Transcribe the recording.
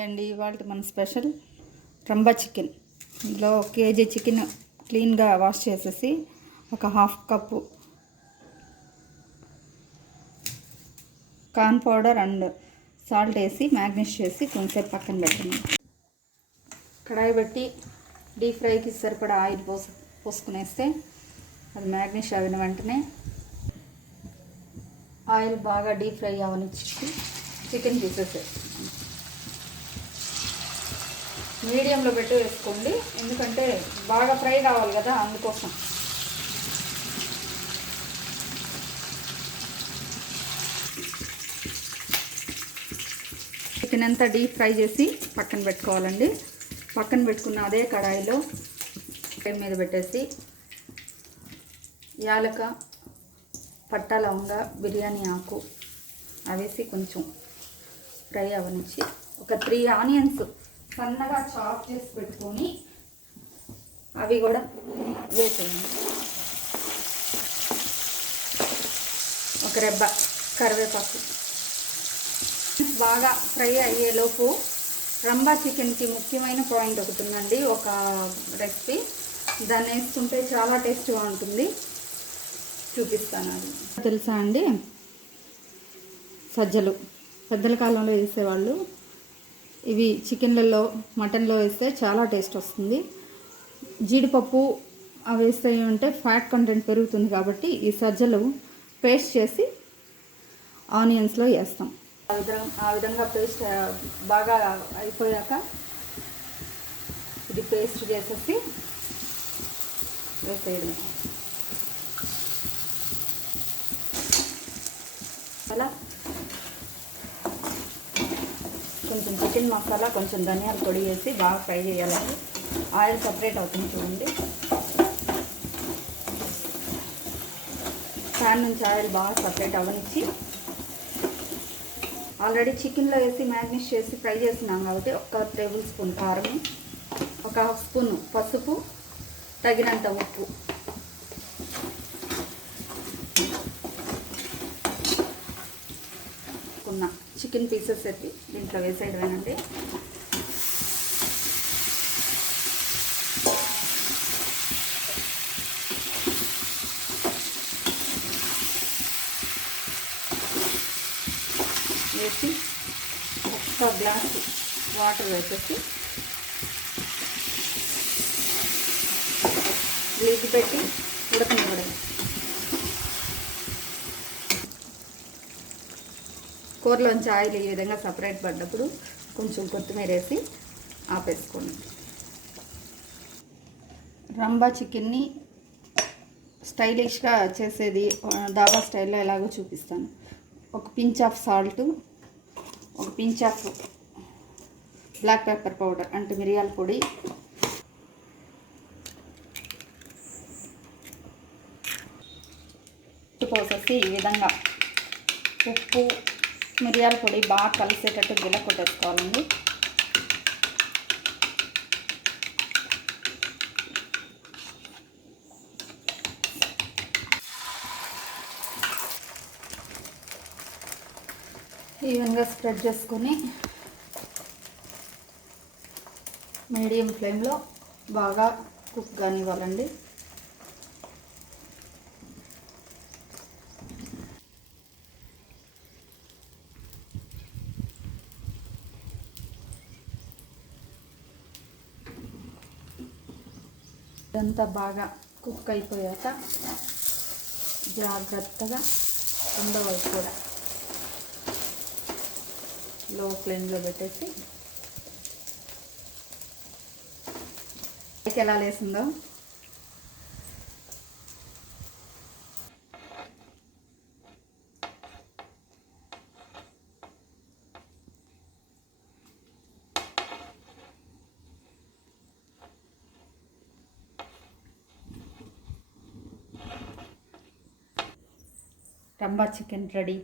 అండి ఇవాళ మన స్పెషల్ రంబా చికెన్. ఇందులో 1 కేజీ చికెన్ క్లీన్గా వాష్ చేసేసి ఒక half cup corn powder and salt వేసి మ్యాగ్నేట్ చేసి కొంచెంసేపు పక్కన పెట్టండి. కడాయి పెట్టి డీప్ ఫ్రైకి సరిపడా ఆయిల్ పోసుకునేస్తే అది మ్యాగ్నేట్ అయిన వెంటనే ఆయిల్ బాగా డీప్ ఫ్రై అవనిచ్చి చికెన్ తీసేసేసి మీడియంలో పెట్టి వేసుకోండి, ఎందుకంటే బాగా ఫ్రై కావాలి కదా, అందుకోసం. చికెన్ అంతా డీప్ ఫ్రై చేసి పక్కన పెట్టుకోవాలండి. పక్కన పెట్టుకున్న అదే కడాయిలో ఫ్రై మీద పెట్టేసి యాలక, పట్టా, లవంగ, బిర్యానీ ఆకు అవేసి కొంచెం ఫ్రై అవనిచ్చి ఒక 3 ఆనియన్స్ సన్నగా చాప్ చేసి పెట్టుకొని అవి కూడా వేసేయండి. ఒక రెబ్బ కరివేపాకు. బాగా ఫ్రై అయ్యేలోపు రంబా చికెన్కి ముఖ్యమైన పాయింట్ ఒకటి ఉందండి, ఒక రెసిపీ. దాన్ని వేసుకుంటే చాలా టేస్ట్గా ఉంటుంది, చూపిస్తాను. అది తెలుసా అండి? సజ్జలు పెద్దల కాలంలో వేసేవాళ్ళు. ఇవి చికెన్లలో, మటన్లో వేస్తే చాలా టేస్ట్ వస్తుంది. జీడిపప్పు అవి వేస్తే ఏమంటే ఫ్యాట్ కంటెంట్ పెరుగుతుంది, కాబట్టి ఈ సజ్జలు పేస్ట్ చేసి ఆనియన్స్లో వేస్తాం. ఆ విధంగా పేస్ట్ బాగా అయిపోయాక ఇది పేస్ట్ చేసేసి వేసేయడం. అలా కొంచెం చికెన్ మసాలా, కొంచెం ధనియాల పొడి వేసి బాగా ఫ్రై చేయాలండి. ఆయిల్ సపరేట్ అవుతుంది చూడండి. ప్యాన్ నుంచి ఆయిల్ బాగా సపరేట్ అవ్వనిచ్చి ఆల్రెడీ చికెన్లో వేసి మ్యాగ్నేట్ చేసి ఫ్రై చేసినాం కాబట్టి 1 టేబుల్ స్పూన్ కారం, 1 హాఫ్ స్పూన్ పసుపు, తగినంత ఉప్పు, చికెన్ పీసెస్ ఎత్తి దీంట్లో వేసేయడమేనండి. వేసి 1 గ్లాసు వాటర్ వేసేసి లిడ్ పెట్టి ఉడకనివ్వడం. కూరలోంచి ఆయిల్ ఈ విధంగా సపరేట్ పడ్డప్పుడు కొంచెం కొత్తిమీర వేసి ఆపేసుకోండి. రంబా చికెన్ని స్టైలిష్గా చేసేది దాబా స్టైల్లో ఎలాగో చూపిస్తాను. 1 pinch of salt, 1 pinch of black pepper powder అంటే మిరియాల పొడి, పోసేసి ఈ విధంగా ఉప్పు, మిరియాల పొడి బాగా కలిసేటట్టు గిల కొట్టేసుకోవాలండి. ఈవెన్గా స్ప్రెడ్ చేసుకొని మీడియం ఫ్లేమ్లో బాగా కుక్ కానివ్వాలండి. ఇదంతా బాగా కుక్ అయిపోయాక జాగ్రత్తగా రెండో వైపు కూడా లో ఫ్లేమ్లో పెట్టేసి ఎలా లేసిందో రంబా చికెన్ రెడీ.